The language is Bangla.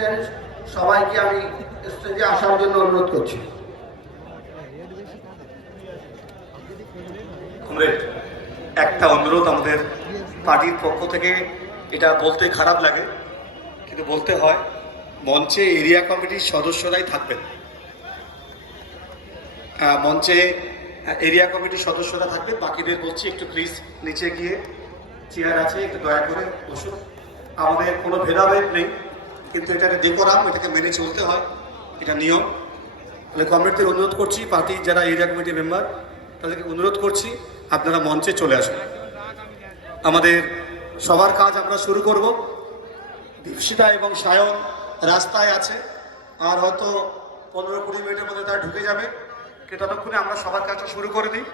এসেছেন সবাইকে আমি স্টেজে আসার জন্য অনুরোধ করছি। একটা অনুরোধ আমাদের পার্টির পক্ষ থেকে, এটা বলতে খারাপ লাগে কিন্তু বলতে হয়, মঞ্চে এরিয়া কমিটির সদস্যরাই থাকবেন। মঞ্চে এরিয়া কমিটির সদস্যরা থাকবেন, বাকিদের বলছি একটু প্লিজ নিচে গিয়ে চেয়ার আছে একটু দয়া করে বসুন। আমাদের কোনো ভেদাভেদ নেই, কিন্তু এটাকে ডেকোরাম, এটাকে মেনে চলতে হয়, এটা নিয়ম। তাহলে কমিটির অনুরোধ করছি, পার্টির যারা এরিয়া কমিটির মেম্বার তাদেরকে অনুরোধ করছি আপনারা মঞ্চে চলে আসুন। আমাদের সবার কাজ আমরা শুরু করব। দীপশিতা এবং সায়ন রাস্তায় আছে, আর হয়তো 15-20 মিনিটের মধ্যে তারা ঢুকে যাবে। ততক্ষণে আমরা সবার কাজটা শুরু করে দিই।